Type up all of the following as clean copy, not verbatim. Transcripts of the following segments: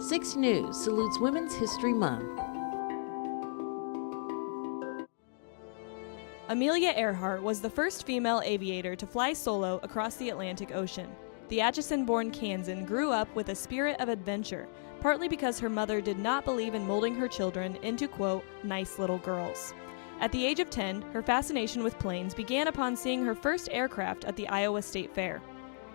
6 News salutes Women's History Month. Amelia Earhart was the first female aviator to fly solo across the Atlantic Ocean. The Atchison-born Kansan grew up with a spirit of adventure, partly because her mother did not believe in molding her children into, quote, nice little girls. At the age of 10, her fascination with planes began upon seeing her first aircraft at the Iowa State Fair.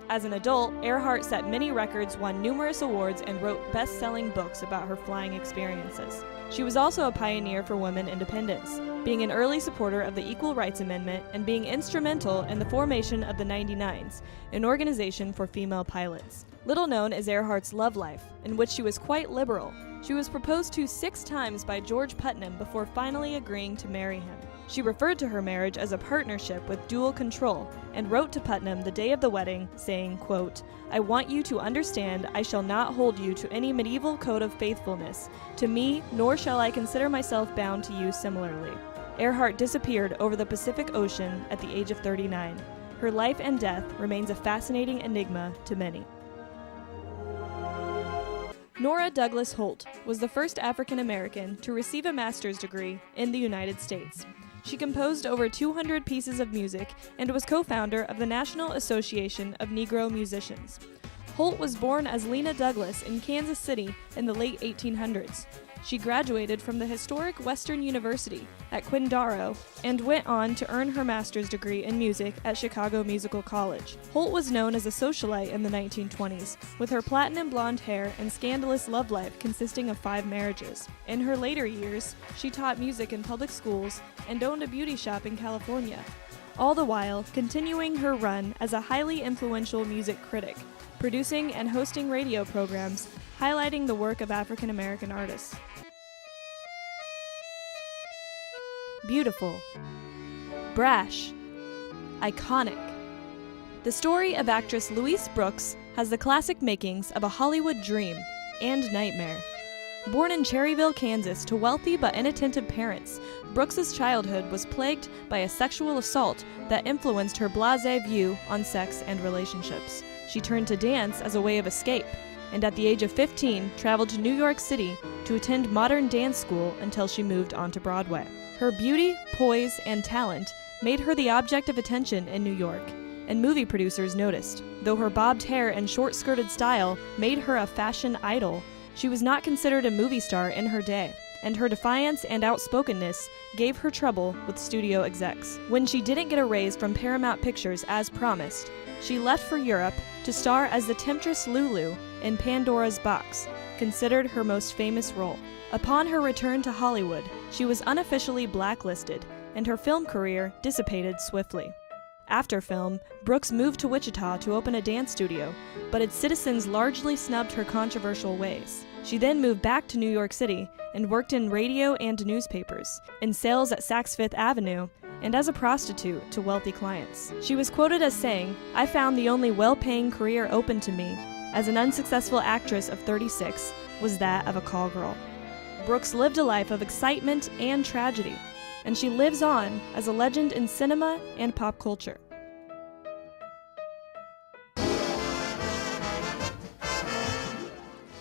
As an adult, Earhart set many records, won numerous awards, and wrote best-selling books about her flying experiences. She was also a pioneer for women independence, being an early supporter of the Equal Rights Amendment and being instrumental in the formation of the 99s, an organization for female pilots. Little known is Earhart's love life, in which she was quite liberal. She was proposed to 6 times by George Putnam before finally agreeing to marry him. She referred to her marriage as a partnership with dual control and wrote to Putnam the day of the wedding saying, quote, I want you to understand I shall not hold you to any medieval code of faithfulness to me, nor shall I consider myself bound to you similarly. Earhart disappeared over the Pacific Ocean at the age of 39. Her life and death remains a fascinating enigma to many. Nora Douglas Holt was the first African American to receive a master's degree in the United States. She composed over 200 pieces of music and was co-founder of the National Association of Negro Musicians. Holt was born as Lena Douglas in Kansas City in the late 1800s. She graduated from the historic Western University at Quindaro and went on to earn her master's degree in music at Chicago Musical College. Holt was known as a socialite in the 1920s, with her platinum blonde hair and scandalous love life consisting of 5 marriages. In her later years, she taught music in public schools and owned a beauty shop in California, all the while continuing her run as a highly influential music critic, producing and hosting radio programs highlighting the work of African American artists. Beautiful, brash, iconic. The story of actress Louise Brooks has the classic makings of a Hollywood dream and nightmare. Born in Cherryville, Kansas, to wealthy but inattentive parents, Brooks's childhood was plagued by a sexual assault that influenced her blasé view on sex and relationships. She turned to dance as a way of escape, and at the age of 15, traveled to New York City to attend modern dance school until she moved onto Broadway. Her beauty, poise, and talent made her the object of attention in New York, and movie producers noticed. Though her bobbed hair and short-skirted style made her a fashion idol, she was not considered a movie star in her day, and her defiance and outspokenness gave her trouble with studio execs. When she didn't get a raise from Paramount Pictures as promised, she left for Europe to star as the temptress Lulu in Pandora's Box, considered her most famous role. Upon her return to Hollywood, she was unofficially blacklisted, and her film career dissipated swiftly. After film, Brooks moved to Wichita to open a dance studio, but its citizens largely snubbed her controversial ways. She then moved back to New York City and worked in radio and newspapers, in sales at Saks Fifth Avenue, and as a prostitute to wealthy clients. She was quoted as saying, "I found the only well-paying career open to me as an unsuccessful actress of 36 was that of a call girl." Brooks lived a life of excitement and tragedy, and she lives on as a legend in cinema and pop culture.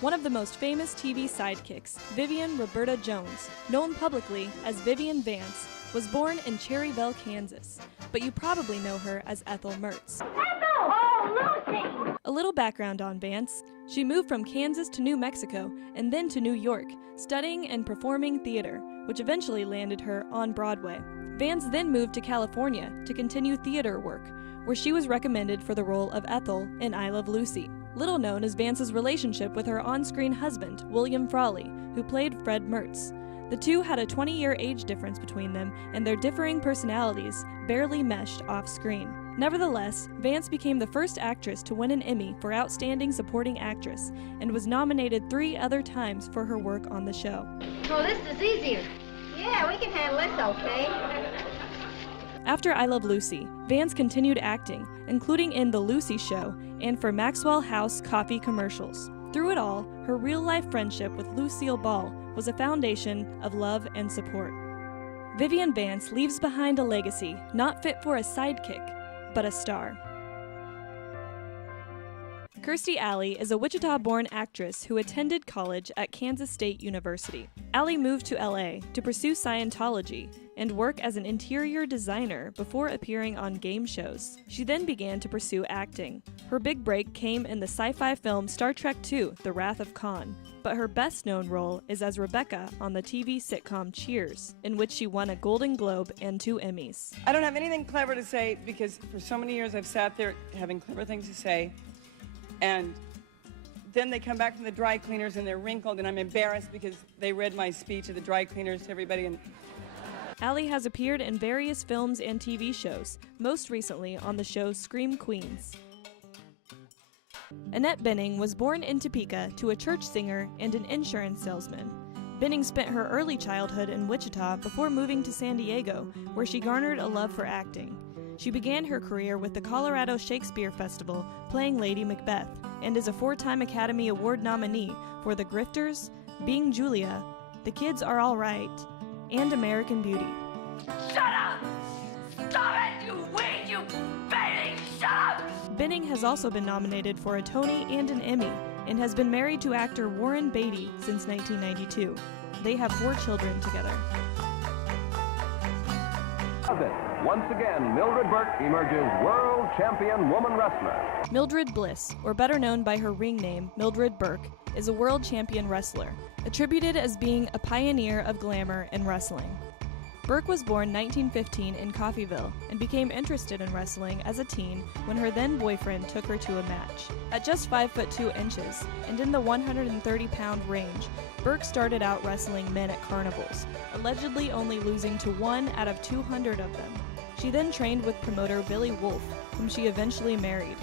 One of the most famous TV sidekicks, Vivian Roberta Jones, known publicly as Vivian Vance, was born in Cherryville, Kansas, but you probably know her as Ethel Mertz. Ethel! Oh, Lucy! A little background on Vance. She moved from Kansas to New Mexico and then to New York, studying and performing theater, which eventually landed her on Broadway. Vance then moved to California to continue theater work, where she was recommended for the role of Ethel in I Love Lucy. Little known is Vance's relationship with her on-screen husband, William Frawley, who played Fred Mertz. The two had a 20-year age difference between them, and their differing personalities barely meshed off-screen. Nevertheless, Vance became the first actress to win an Emmy for Outstanding Supporting Actress, and was nominated 3 other times for her work on the show. Oh, this is easier. Yeah, we can handle this, okay? After I Love Lucy, Vance continued acting, including in The Lucy Show and for Maxwell House coffee commercials. Through it all, her real-life friendship with Lucille Ball was a foundation of love and support. Vivian Vance leaves behind a legacy not fit for a sidekick, but a star. Kirstie Alley is a Wichita-born actress who attended college at Kansas State University. Alley moved to LA to pursue Scientology and work as an interior designer before appearing on game shows. She then began to pursue acting. Her big break came in the sci-fi film Star Trek II: The Wrath of Khan, but her best-known role is as Rebecca on the TV sitcom Cheers, in which she won a Golden Globe and 2 Emmys. I don't have anything clever to say because for so many years I've sat there having clever things to say, and then they come back from the dry cleaners and they're wrinkled, and I'm embarrassed because they read my speech at the dry cleaners to everybody. And Alley has appeared in various films and TV shows, most recently on the show Scream Queens. Annette Bening was born in Topeka to a church singer and an insurance salesman. Bening spent her early childhood in Wichita before moving to San Diego, where she garnered a love for acting. She began her career with the Colorado Shakespeare Festival, playing Lady Macbeth, and is a 4-time Academy Award nominee for The Grifters, Being Julia, The Kids Are All Right, and American Beauty. Shut up! Stop it, you weed, you baby! Shut up! Bening has also been nominated for a Tony and an Emmy, and has been married to actor Warren Beatty since 1992. They have 4 children together. Once again, Mildred Burke emerges world champion woman wrestler. Mildred Bliss, or better known by her ring name, Mildred Burke, is a world champion wrestler, attributed as being a pioneer of glamour in wrestling. Burke was born 1915 in Coffeyville and became interested in wrestling as a teen when her then boyfriend took her to a match. At just 5'2" and in the 130-pound range, Burke started out wrestling men at carnivals, allegedly only losing to 1 out of 200 of them. She then trained with promoter Billy Wolfe, whom she eventually married.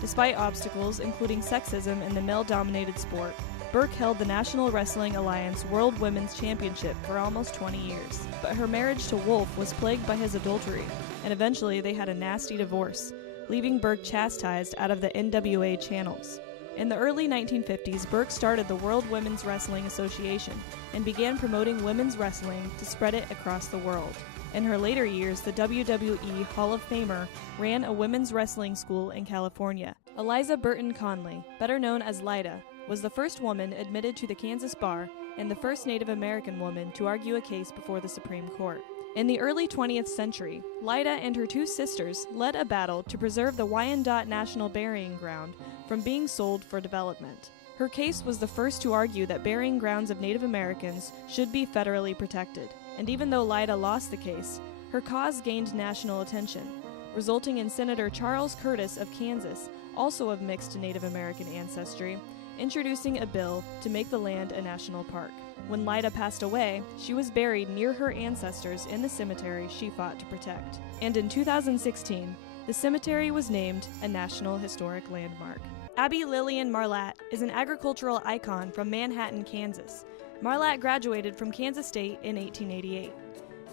Despite obstacles, including sexism in the male-dominated sport, Burke held the National Wrestling Alliance World Women's Championship for almost 20 years. But her marriage to Wolfe was plagued by his adultery, and eventually they had a nasty divorce, leaving Burke chastised out of the NWA channels. In the early 1950s, Burke started the World Women's Wrestling Association and began promoting women's wrestling to spread it across the world. In her later years, the WWE Hall of Famer ran a women's wrestling school in California. Eliza Burton Conley, better known as Lida, was the first woman admitted to the Kansas bar and the first Native American woman to argue a case before the Supreme Court. In the early 20th century, Lida and her 2 sisters led a battle to preserve the Wyandotte National Burying Ground from being sold for development. Her case was the first to argue that burying grounds of Native Americans should be federally protected, and even though Lida lost the case, her cause gained national attention, resulting in Senator Charles Curtis of Kansas, also of mixed Native American ancestry, introducing a bill to make the land a national park. When Lida passed away, she was buried near her ancestors in the cemetery she fought to protect. And in 2016, the cemetery was named a National Historic Landmark. Abby Lillian Marlatt is an agricultural icon from Manhattan, Kansas. Marlatt graduated from Kansas State in 1888.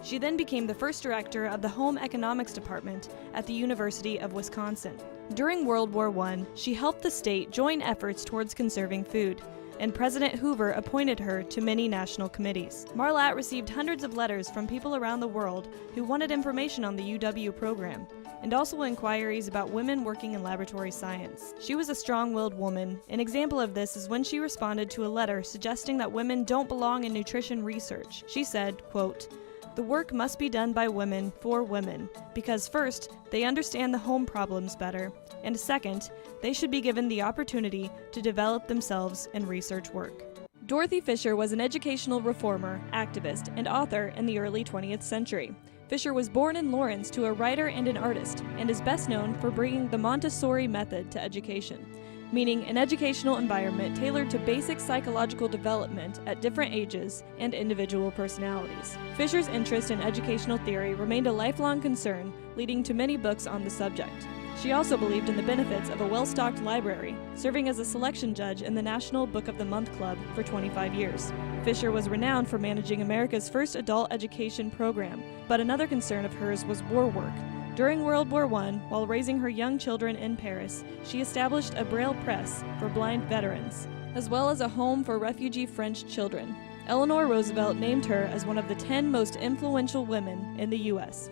She then became the first director of the Home Economics Department at the University of Wisconsin. During World War I, she helped the state join efforts towards conserving food, and President Hoover appointed her to many national committees. Marlatt received hundreds of letters from people around the world who wanted information on the UW program, and also inquiries about women working in laboratory science. She was a strong-willed woman. An example of this is when she responded to a letter suggesting that women don't belong in nutrition research. She said, quote, "The work must be done by women for women, because first, they understand the home problems better, and second, they should be given the opportunity to develop themselves in research work." Dorothy Fisher was an educational reformer, activist, and author in the early 20th century. Fisher was born in Lawrence to a writer and an artist, and is best known for bringing the Montessori method to education, meaning an educational environment tailored to basic psychological development at different ages and individual personalities. Fisher's interest in educational theory remained a lifelong concern, leading to many books on the subject. She also believed in the benefits of a well-stocked library, serving as a selection judge in the National Book of the Month Club for 25 years. Fisher was renowned for managing America's first adult education program, but another concern of hers was war work. During World War I, while raising her young children in Paris, she established a Braille press for blind veterans, as well as a home for refugee French children. Eleanor Roosevelt named her as one of the 10 most influential women in the U.S.